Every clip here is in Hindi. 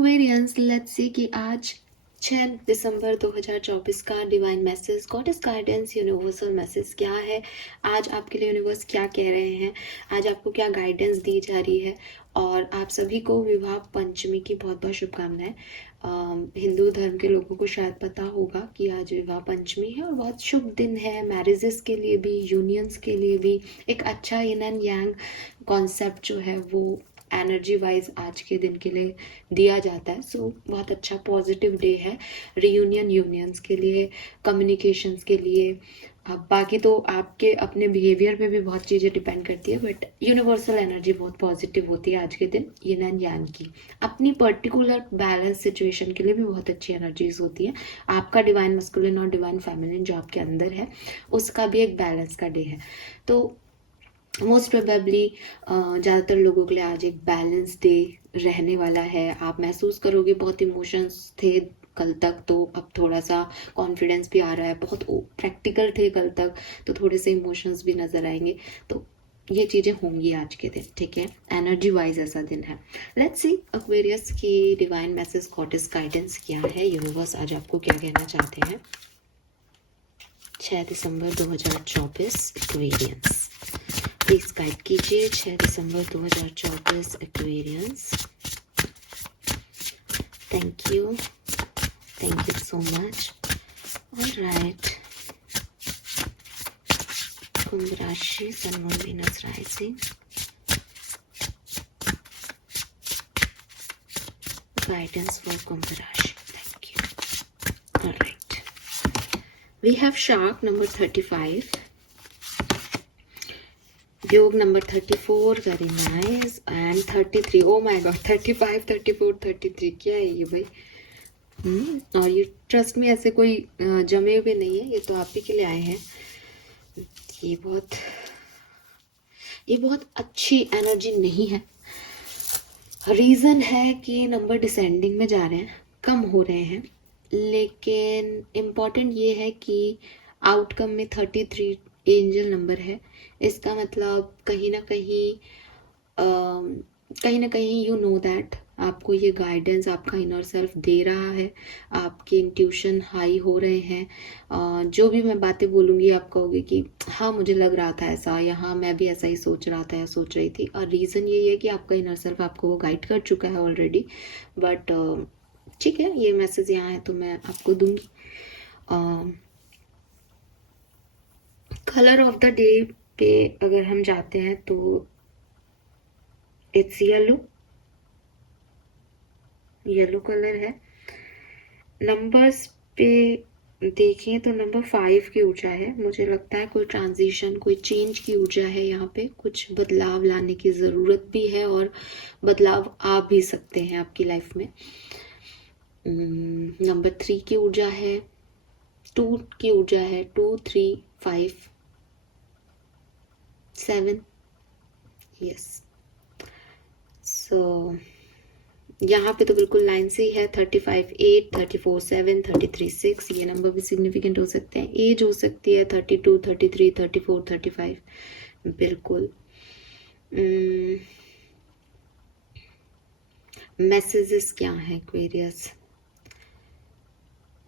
एक्वेरियंस, लेट्स सी कि आज 6 दिसंबर 2024 का divine message, goddess guidance, universal message क्या है। आज आपके लिए यूनिवर्स क्या कह रहे हैं, आज आपको क्या गाइडेंस दी जा रही है। और आप सभी को विवाह पंचमी की बहुत बहुत शुभकामनाएं। हिंदू धर्म के लोगों को शायद पता होगा कि आज विवाह पंचमी है और बहुत शुभ दिन है मैरिजेस के लिए भी, यूनियंस के लिए भी। एक अच्छा yin एंड यांग कॉन्सेप्ट जो है वो एनर्जी वाइज आज के दिन के लिए दिया जाता है। सो बहुत अच्छा पॉजिटिव डे है रियूनियन, यूनियंस के लिए, कम्युनिकेशंस के लिए। बाकी तो आपके अपने बिहेवियर पे भी बहुत चीज़ें डिपेंड करती है, बट यूनिवर्सल एनर्जी बहुत पॉजिटिव होती है आज के दिन यिन एंड यांग की। अपनी पर्टिकुलर बैलेंस सिचुएशन के लिए भी बहुत अच्छी एनर्जीज होती है। आपका डिवाइन मस्कुलिन और डिवाइन फेमिनिन जो आपके अंदर है उसका भी एक बैलेंस का डे है। तो मोस्ट प्रोबेबली ज़्यादातर लोगों के लिए आज एक बैलेंस डे रहने वाला है। आप महसूस करोगे बहुत इमोशंस थे कल तक, तो अब थोड़ा सा कॉन्फिडेंस भी आ रहा है। बहुत प्रैक्टिकल थे कल तक, तो थोड़े से इमोशंस भी नज़र आएंगे। तो ये चीज़ें होंगी आज के दिन, ठीक है। एनर्जी वाइज ऐसा दिन है। लेट्स सी एक्वेरियस की डिवाइन मैसेज, गॉडेस गाइडेंस क्या है। यूनिवर्स आज आपको क्या कहना चाहते हैं। 6 दिसंबर 2024 एक्वेरियंस प्लीज गाइड कीजिए। 6 दिसंबर 2024 Aquarians. Thank you so much. Alright, Kumbh rashi, sun moon Venus rising, guidance for Kumbh rashi. Thank you. Alright, we have shark number 35, yog number 34, very nice, and 33। Oh my god, 35, 34, 33 क्या है ये भाई। और ये ट्रस्ट में ऐसे कोई जमे हुए नहीं है, ये तो आप ही के लिए आए हैं। ये बहुत अच्छी एनर्जी नहीं है। रीज़न है कि नंबर डिसेंडिंग में जा रहे हैं, कम हो रहे हैं, लेकिन इम्पॉर्टेंट ये है कि आउटकम में 33 एंजल नंबर है। इसका मतलब कहीं ना कहीं यू नो दैट आपको ये गाइडेंस आपका इनर सेल्फ दे रहा है। आपके इंट्यूशन हाई हो रहे हैं। जो भी मैं बातें बोलूँगी आप कहोगे कि हाँ मुझे लग रहा था ऐसा, या हाँ मैं भी ऐसा ही सोच रहा था या सोच रही थी। और रीज़न यही है कि आपका इनर सेल्फ आपको वो गाइड कर चुका है ऑलरेडी। बट ठीक है, ये मैसेज यहाँ है तो मैं आपको दूंगी। कलर ऑफ द डे पे अगर हम जाते हैं तो इट्स येलो कलर है। नंबर्स पे देखें तो नंबर 5 की ऊर्जा है। मुझे लगता है कोई ट्रांजिशन, कोई चेंज की ऊर्जा है यहाँ पे। कुछ बदलाव लाने की ज़रूरत भी है और बदलाव आ भी सकते हैं आपकी लाइफ में। नंबर 3 की ऊर्जा है, 2 की ऊर्जा है, 2, 3, 5, 7, यस। सो यहाँ पे तो बिल्कुल लाइन से ही है। 35, 8, 34, 7, 33, 6, ये नंबर भी सिग्निफिकेंट हो सकते हैं। एज हो सकती है 32, 33, 34, 35, बिल्कुल। मैसेजेस क्या हैं एक्वेरियस।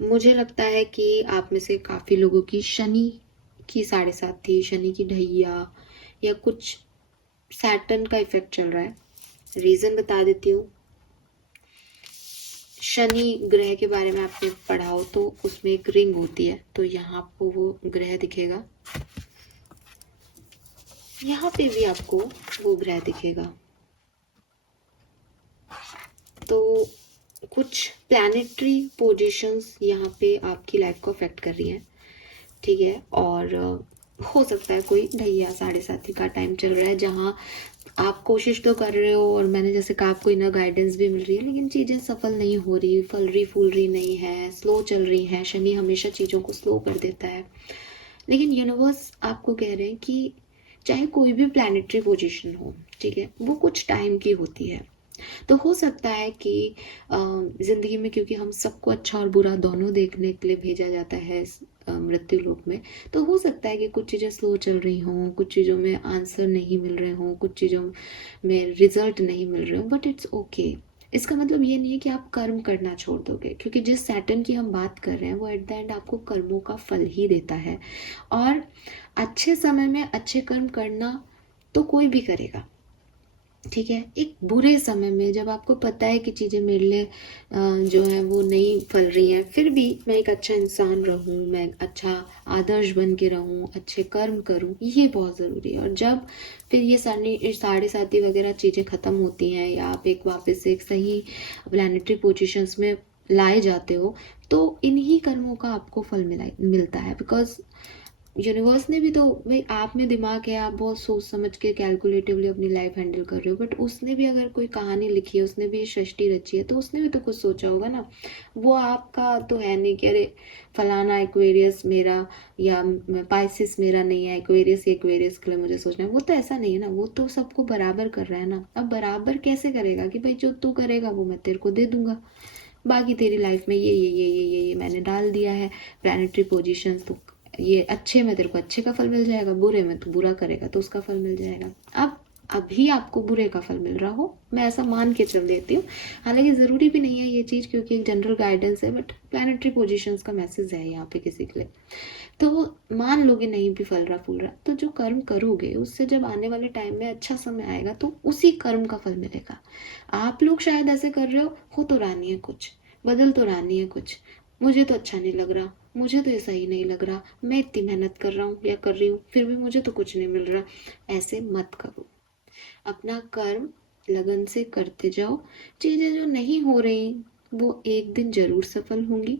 मुझे लगता है कि आप में से काफ़ी लोगों की शनि की 7.5 थी, शनि की ढैया, या कुछ सैटर्न का इफेक्ट चल रहा है। रीज़न बता देती हूँ। शनि ग्रह के बारे में आपने पढ़ा हो तो उसमें एक रिंग होती है, तो यहाँ आपको वो ग्रह दिखेगा, यहाँ पे भी आपको वो ग्रह दिखेगा। तो कुछ प्लैनेटरी पोजीशंस यहाँ पे आपकी लाइफ को अफेक्ट कर रही हैं, ठीक है। और हो सकता है कोई ढैया 7.5 का टाइम चल रहा है जहाँ आप कोशिश तो कर रहे हो, और मैंने जैसे कहा आपको इनर गाइडेंस भी मिल रही है, लेकिन चीज़ें सफल नहीं हो रही, फल रही फूल रही नहीं है, स्लो चल रही हैं। शनि हमेशा चीज़ों को स्लो कर देता है। लेकिन यूनिवर्स आपको कह रहे हैं कि चाहे कोई भी प्लैनेटरी पोजीशन हो, ठीक है, वो कुछ टाइम की होती है। तो हो सकता है कि ज़िंदगी में, क्योंकि हम सबको अच्छा और बुरा दोनों देखने के लिए भेजा जाता है मृत्यु लोक में, तो हो सकता है कि कुछ चीज़ें स्लो चल रही हों, कुछ चीज़ों में आंसर नहीं मिल रहे हों, कुछ चीज़ों में रिजल्ट नहीं मिल रहे हों, बट इट्स ओके। इसका मतलब ये नहीं है कि आप कर्म करना छोड़ दोगे, क्योंकि जिस सैटर्न की हम बात कर रहे हैं वो एट द एंड आपको कर्मों का फल ही देता है। और अच्छे समय में अच्छे कर्म करना तो कोई भी करेगा, ठीक है। एक बुरे समय में जब आपको पता है कि चीज़ें मेरे लिए जो है वो नहीं फल रही हैं, फिर भी मैं एक अच्छा इंसान रहूं, मैं अच्छा आदर्श बन के रहूं, अच्छे कर्म करूं, ये बहुत ज़रूरी है। और जब फिर ये साढ़े साथी वगैरह चीज़ें ख़त्म होती हैं या आप एक वापस से एक सही प्लानिटरी पोजिशंस में लाए जाते हो, तो इन्हीं कर्मों का आपको फल मिलता है। बिकॉज यूनिवर्स ने भी तो, भाई आप में दिमाग है, आप बहुत सोच समझ के कैलकुलेटिवली अपनी लाइफ हैंडल कर रहे हो, बट उसने भी अगर कोई कहानी लिखी है, उसने भी सृष्टि रची है, तो उसने भी तो कुछ सोचा होगा ना। वो आपका तो है नहीं कि अरे फलाना एक्वेरियस मेरा या पाइसिस मेरा नहीं है, एक्वेरियस के लिए मुझे सोचना है। वो तो ऐसा नहीं है ना, वो तो सबको बराबर कर रहा है ना। अब बराबर कैसे करेगा कि भाई जो तू करेगा वो मैं तेरे को दे दूंगा, बाकी तेरी लाइफ में ये मैंने डाल दिया है प्लानिटरी पोजीशंस, तो ये अच्छे में तेरे को अच्छे का फल मिल जाएगा, बुरे में तो बुरा करेगा तो उसका फल मिल जाएगा। अब अभी आपको बुरे का फल मिल रहा हो, मैं ऐसा मान के चल देती हूँ। हालांकि ज़रूरी भी नहीं है ये चीज़, क्योंकि एक जनरल गाइडेंस है, बट प्लानिटरी पोजीशंस का मैसेज है यहाँ पे किसी के लिए। तो मान लोगे नहीं भी फल रहा फूल रहा, तो जो कर्म करोगे उससे जब आने वाले टाइम में अच्छा समय आएगा तो उसी कर्म का फल मिलेगा। आप लोग शायद ऐसे कर रहे हो तो रहा नहीं है कुछ, बदल तो रहा नहीं है कुछ, मुझे तो अच्छा नहीं लग रहा, मुझे तो ये सही नहीं लग रहा, मैं इतनी मेहनत कर रहा हूँ या कर रही हूँ फिर भी मुझे तो कुछ नहीं मिल रहा। ऐसे मत करो, अपना कर्म लगन से करते जाओ। चीज़ें जो नहीं हो रही वो एक दिन जरूर सफल होंगी।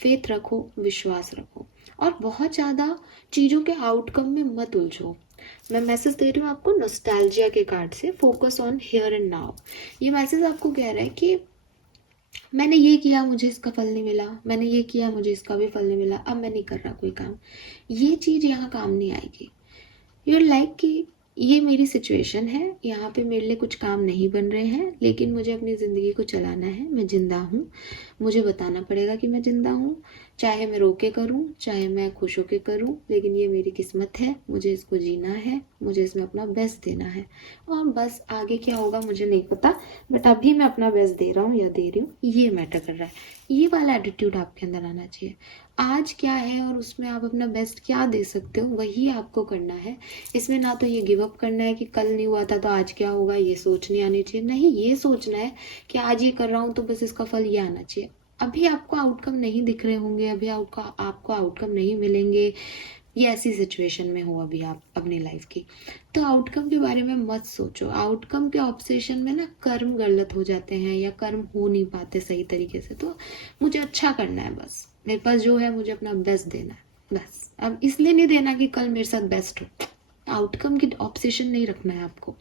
फेथ रखो, विश्वास रखो, और बहुत ज़्यादा चीज़ों के आउटकम में मत उलझो। मैं मैसेज दे रही हूँ आपको नॉस्टैल्जिया के कार्ड से, focus on here and now. ये मैसेज आपको कह रहा है कि मैंने ये किया मुझे इसका फल नहीं मिला, मैंने ये किया मुझे इसका भी फल नहीं मिला, अब मैं नहीं कर रहा कोई काम, ये चीज़ यहाँ काम नहीं आएगी। यूर लाइक कि ये मेरी सिचुएशन है, यहाँ पे मेरे लिए कुछ काम नहीं बन रहे हैं, लेकिन मुझे अपनी ज़िंदगी को चलाना है, मैं ज़िंदा हूँ, मुझे बताना पड़ेगा कि मैं ज़िंदा हूँ, चाहे मैं रो के करूँ चाहे मैं खुश होके करूँ, लेकिन ये मेरी किस्मत है, मुझे इसको जीना है, मुझे इसमें अपना बेस्ट देना है। और बस आगे क्या होगा मुझे नहीं पता, बट अभी मैं अपना बेस्ट दे रहा हूँ या दे रही हूँ, ये मैटर कर रहा है। ये वाला एटीट्यूड आपके अंदर आना चाहिए। आज क्या है और उसमें आप अपना बेस्ट क्या दे सकते हो वही आपको करना है। इसमें ना तो ये गिव अप करना है कि कल नहीं हुआ था तो आज क्या होगा, ये सोच नहीं आनी चाहिए। नहीं, ये सोचना है कि आज ये कर रहा हूँ तो बस इसका फल ये आना चाहिए। अभी आपको आउटकम नहीं दिख रहे होंगे, अभी आपको आउटकम नहीं मिलेंगे, ये ऐसी सिचुएशन में हो अभी आप अपनी लाइफ की, तो आउटकम के बारे में मत सोचो। आउटकम के ऑब्सेशन में ना कर्म गलत हो जाते हैं या कर्म हो नहीं पाते सही तरीके से। तो मुझे अच्छा करना है, बस मेरे पास जो है मुझे अपना बेस्ट देना है बस। अब इसलिए नहीं देना कि कल मेरे साथ बेस्ट हो, आउटकम की ऑब्सेशन नहीं रखना है आपको,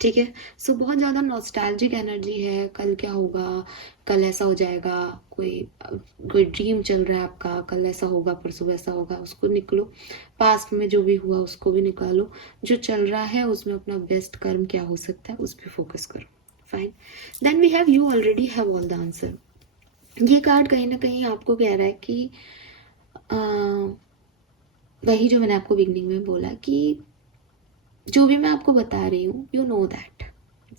ठीक है। सो बहुत ज़्यादा नॉस्टैल्जिक एनर्जी है, कल क्या होगा, कल ऐसा हो जाएगा, कोई ड्रीम चल रहा है आपका, कल ऐसा होगा परसों वैसा होगा, उसको निकलो। पास्ट में जो भी हुआ उसको भी निकालो, जो चल रहा है उसमें अपना बेस्ट कर्म क्या हो सकता है उस पर फोकस करो। Fine, then we have you already have all the answer. ये कार्ड कहीं ना कहीं आपको कह रहा है कि वही जो मैंने आपको बिगनिंग में बोला कि जो भी मैं आपको बता रही हूँ यू नो दैट,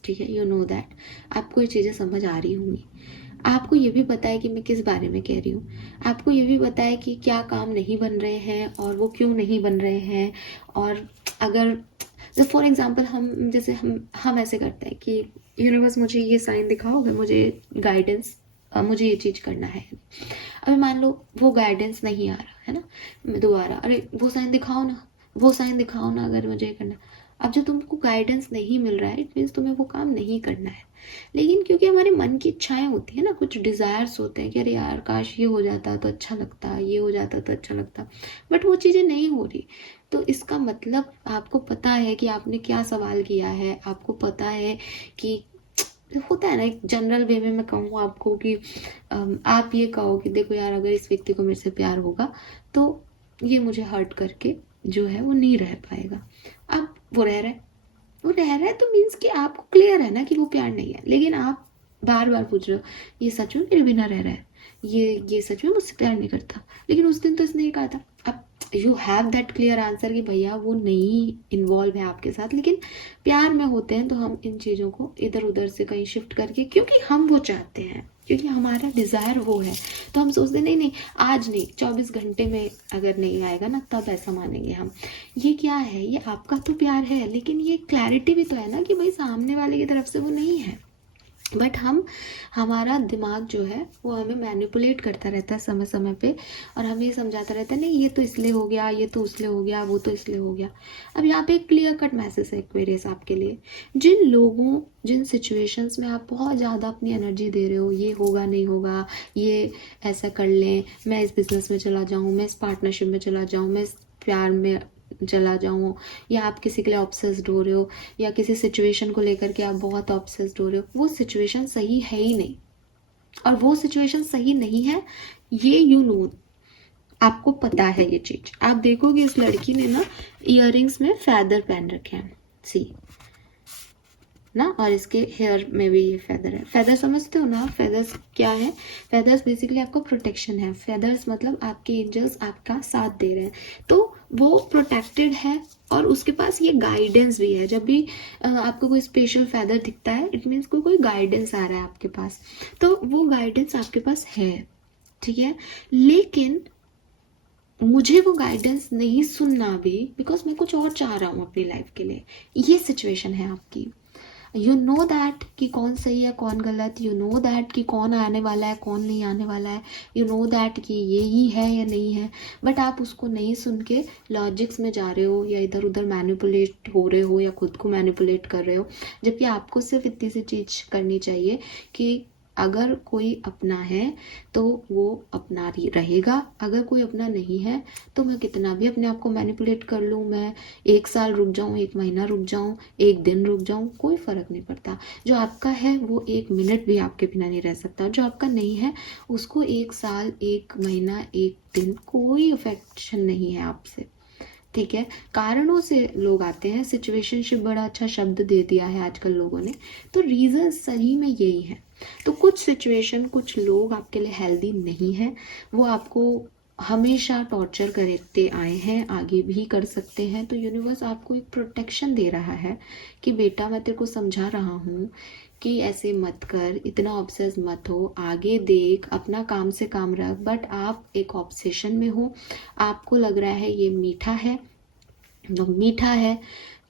ठीक है, यू नो दैट आपको ये चीज़ें समझ आ रही होंगी। आपको ये भी पता है कि मैं किस बारे में कह रही हूँ, आपको ये भी पता है कि क्या काम नहीं बन रहे हैं और वो क्यों नहीं बन रहे हैं। और अगर फॉर एग्जाम्पल हम ऐसे करते हैं कि यूनिवर्स मुझे ये साइन दिखाओ, अगर मुझे गाइडेंस, मुझे ये चीज़ करना है। अभी मान लो वो गाइडेंस नहीं आ रहा है ना, मैं दोबारा अरे वो साइन दिखाओ ना, वो साइन दिखाओ ना अगर मुझे करना। अब जो तुमको गाइडेंस नहीं मिल रहा है इट मीन्स तुम्हें वो काम नहीं करना है। लेकिन क्योंकि हमारे मन की इच्छाएं होती है ना, कुछ डिज़ायर्स होते हैं कि अरे यार काश ये हो जाता तो अच्छा लगता, ये हो जाता तो अच्छा लगता, बट वो चीज़ें नहीं हो रही। तो इसका मतलब आपको पता है कि आपने क्या सवाल किया है, आपको पता है कि होता है ना एक जनरल वे में मैं कहूँ आपको कि आप ये कहो कि देखो यार अगर इस व्यक्ति को मेरे से प्यार होगा तो ये मुझे हर्ट करके जो है वो नहीं रह पाएगा। अब वो रह रहा है, वो रह रहा है तो मीन्स कि आपको क्लियर है ना कि वो प्यार नहीं है, लेकिन आप बार बार पूछ रहे हो ये सच में मेरे बिना रह रहा है, ये सच में मुझसे प्यार नहीं करता, लेकिन उस दिन तो इसने ये कहा था। अब you have that clear answer कि भैया वो नहीं इन्वॉल्व है आपके साथ, लेकिन प्यार में होते हैं तो हम इन चीज़ों को इधर उधर से कहीं शिफ्ट करके, क्योंकि हम वो चाहते हैं, क्योंकि हमारा डिज़ायर वो है, तो हम सोचते नहीं नहीं आज नहीं, 24 घंटे में अगर नहीं आएगा ना तब ऐसा मानेंगे हम। ये क्या है, ये आपका तो प्यार है, लेकिन ये क्लैरिटी भी तो है ना कि भाई सामने वाले की तरफ से वो नहीं है। बट हमारा दिमाग जो है वो हमें मैनिपुलेट करता रहता है समय समय पे, और हमें ये समझाता रहता है नहीं ये तो इसलिए हो गया, ये तो उसलिए हो गया, वो तो इसलिए हो गया। अब यहाँ पे एक क्लियर कट मैसेज है एक्वेरियस आपके लिए, जिन लोगों जिन सिचुएशंस में आप बहुत ज़्यादा अपनी एनर्जी दे रहे हो, ये होगा नहीं होगा, ये ऐसा कर लें, मैं इस बिजनेस में चला जाऊँ, मैं इस पार्टनरशिप में चला जाऊँ, मैं इस प्यार में चला जाऊँ, या आप किसी के लिए ऑब्सेस्ड हो रहे हो, या किसी सिचुएशन को लेकर के आप बहुत ऑब्सेस्ड हो रहे हो, वो सिचुएशन सही है ही नहीं। और वो सिचुएशन सही नहीं है, ये यू नो, आपको पता है ये चीज। आप देखोगे इस लड़की ने ना इयररिंग्स में फेदर पहन रखे हैं, सी ना, और इसके हेयर में भी ये फेदर है। फेदर समझते हो ना, फेदर्स क्या है? फेदर्स बेसिकली आपका प्रोटेक्शन है। फेदर्स मतलब आपके एंजल्स आपका साथ दे रहे हैं, तो वो प्रोटेक्टेड है, और उसके पास ये गाइडेंस भी है। जब भी आपको कोई स्पेशल फेदर दिखता है, इट मीन्स कोई गाइडेंस आ रहा है आपके पास, तो वो गाइडेंस आपके पास है, ठीक है। लेकिन मुझे वो गाइडेंस नहीं सुनना भी, बिकॉज मैं कुछ और चाह रहा हूँ अपनी लाइफ के लिए। ये सिचुएशन है आपकी। यू नो दैट कि कौन सही है कौन गलत, यू नो दैट कि कौन आने वाला है कौन नहीं आने वाला है, यू नो दैट कि ये ही है या नहीं है, बट आप उसको नहीं सुन के लॉजिक्स में जा रहे हो, या इधर उधर मैनिपुलेट हो रहे हो, या खुद को मैनिपुलेट कर रहे हो। जबकि आपको सिर्फ इतनी सी चीज़ करनी चाहिए कि अगर कोई अपना है तो वो अपना ही रहेगा, अगर कोई अपना नहीं है तो मैं कितना भी अपने आप को मैनिपुलेट कर लूँ, मैं 1 साल रुक जाऊँ, 1 महीना रुक जाऊँ, 1 दिन रुक जाऊँ, कोई फ़र्क नहीं पड़ता। जो आपका है वो 1 मिनट भी आपके बिना नहीं रह सकता, जो आपका नहीं है उसको 1 साल, 1 महीना, 1 दिन कोई अफेक्शन नहीं है आपसे, ठीक है। कारणों से लोग आते हैं, सिचुएशनशिप बड़ा अच्छा शब्द दे दिया है आजकल लोगों ने, तो रीज़न सही में यही है। तो कुछ सिचुएशन, कुछ लोग आपके लिए हेल्दी नहीं है, वो आपको हमेशा टॉर्चर करते आए हैं, आगे भी कर सकते हैं। तो यूनिवर्स आपको एक प्रोटेक्शन दे रहा है कि बेटा मैं तेरे को समझा रहा हूँ कि ऐसे मत कर, इतना ऑब्सेस मत हो, आगे देख, अपना काम से काम रख। बट आप एक ऑब्सेशन में हो, आपको लग रहा है ये मीठा है, जो मीठा है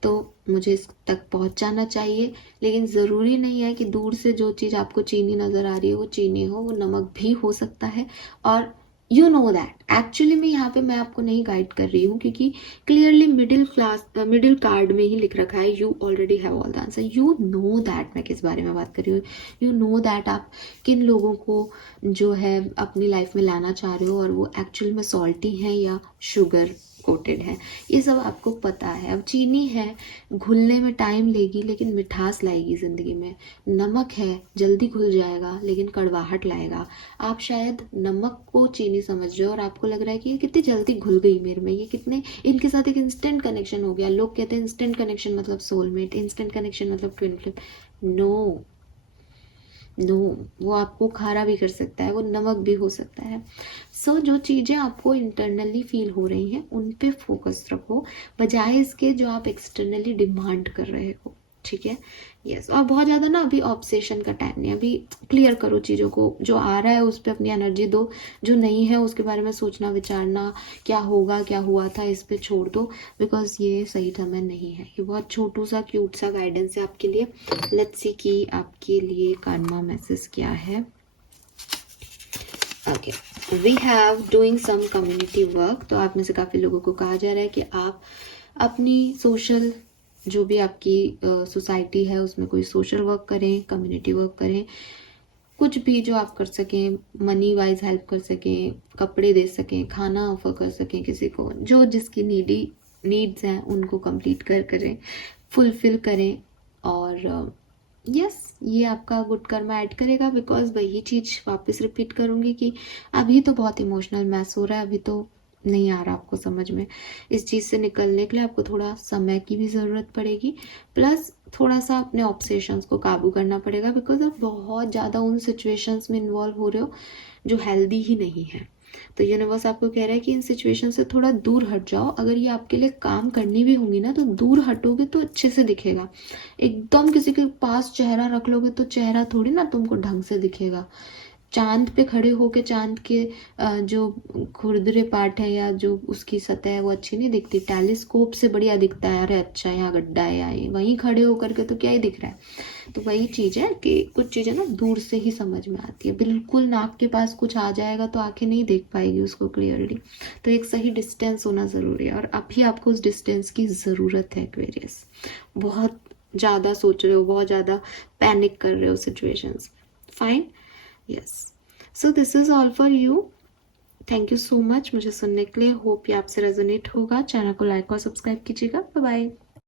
तो मुझे इस तक पहुंचाना चाहिए, लेकिन ज़रूरी नहीं है कि दूर से जो चीज़ आपको चीनी नज़र आ रही है वो चीनी हो, वो नमक भी हो सकता है। और यू नो दैट एक्चुअली में यहाँ पे मैं आपको नहीं गाइड कर रही हूँ, क्योंकि क्लियरली मिडिल कार्ड में ही लिख रखा है you already have all the answer. You know that मैं किस बारे में बात कर रही हूँ, यू नो दैट आप किन लोगों को जो है अपनी लाइफ में लाना चाह रहे हो, और वो एक्चुअल में सॉल्टी हैं या शुगर कोटेड है, ये सब आपको पता है। अब चीनी है, घुलने में टाइम लेगी लेकिन मिठास लाएगी ज़िंदगी में। नमक है, जल्दी घुल जाएगा लेकिन कड़वाहट लाएगा। आप शायद नमक को चीनी समझ रहे हो और आपको लग रहा है कि ये कितनी जल्दी घुल गई मेरे में, ये कितने, इनके साथ एक इंस्टेंट कनेक्शन हो गया। लोग कहते हैं इंस्टेंट कनेक्शन मतलब सोलमेट, इंस्टेंट कनेक्शन मतलब ट्विन फ्लेम। नो, वो आपको खारा भी कर सकता है, वो नमक भी हो सकता है। सो जो चीज़ें आपको इंटरनली फील हो रही हैं उन पे फोकस रखो, बजाय इसके जो आप एक्सटर्नली डिमांड कर रहे हो, ठीक है। यस, और बहुत ज़्यादा ना अभी ऑब्सेशन का टाइम नहीं, अभी क्लियर करो चीज़ों को, जो आ रहा है उस पर अपनी एनर्जी दो, जो नहीं है उसके बारे में सोचना विचारना, क्या होगा क्या हुआ था, इस पर छोड़ दो, बिकॉज ये सही समय नहीं है। ये बहुत छोटू सा क्यूट सा गाइडेंस है आपके लिए। लेट्स सी कि आपके लिए कार्मा मैसेज क्या है। Okay, we have doing some community work. तो आप में से काफ़ी लोगों को कहा जा रहा है कि आप अपनी सोशल, जो भी आपकी सोसाइटी है उसमें कोई सोशल वर्क करें, कम्युनिटी वर्क करें, कुछ भी जो आप कर सकें, मनी वाइज हेल्प कर सकें, कपड़े दे सकें, खाना ऑफर कर सकें किसी को, जो जिसकी नीड्स हैं उनको कंप्लीट करें, फुलफिल करें। और यस, ये आपका गुड कर्मा ऐड करेगा, बिकॉज वही चीज़ वापस रिपीट करूँगी कि अभी तो बहुत इमोशनल मैस हो रहा है, अभी तो नहीं आ रहा आपको समझ में। इस चीज़ से निकलने के लिए आपको थोड़ा समय की भी ज़रूरत पड़ेगी, प्लस थोड़ा सा अपने ऑब्सेशंस को काबू करना पड़ेगा, बिकॉज आप बहुत ज़्यादा उन सिचुएशंस में इन्वॉल्व हो रहे हो जो हेल्दी ही नहीं है। तो यूनिवर्स आपको कह रहा है कि इन सिचुएशन से थोड़ा दूर हट जाओ। अगर ये आपके लिए काम करनी भी होंगी ना, तो दूर हटोगे तो अच्छे से दिखेगा। एकदम किसी के पास चेहरा रख लोगे तो चेहरा थोड़ी ना तुमको ढंग से दिखेगा। चांद पे खड़े होके चांद के जो खुरदरे पार्ट है या जो उसकी सतह है वो अच्छी नहीं दिखती। टेलीस्कोप से बढ़िया दिखता है, अरे अच्छा यहाँ गड्ढा है, यहाँ वहीं खड़े होकर के तो क्या ही दिख रहा है। तो वही चीज़ है कि कुछ चीज़ें ना दूर से ही समझ में आती है। बिल्कुल नाक के पास कुछ आ जाएगा तो आंखें नहीं देख पाएगी उसको क्लियरली। तो एक सही डिस्टेंस होना ज़रूरी है, और अभी आपको उस डिस्टेंस की ज़रूरत है एक्वेरियस। बहुत ज़्यादा सोच रहे हो, बहुत ज़्यादा पैनिक कर रहे हो situations. Fine, yes. So this is all for you. Thank you so much मुझे सुनने के लिए। होप ये आपसे रेजोनेट होगा। चैनल को लाइक और सब्सक्राइब कीजिएगा। Bye bye.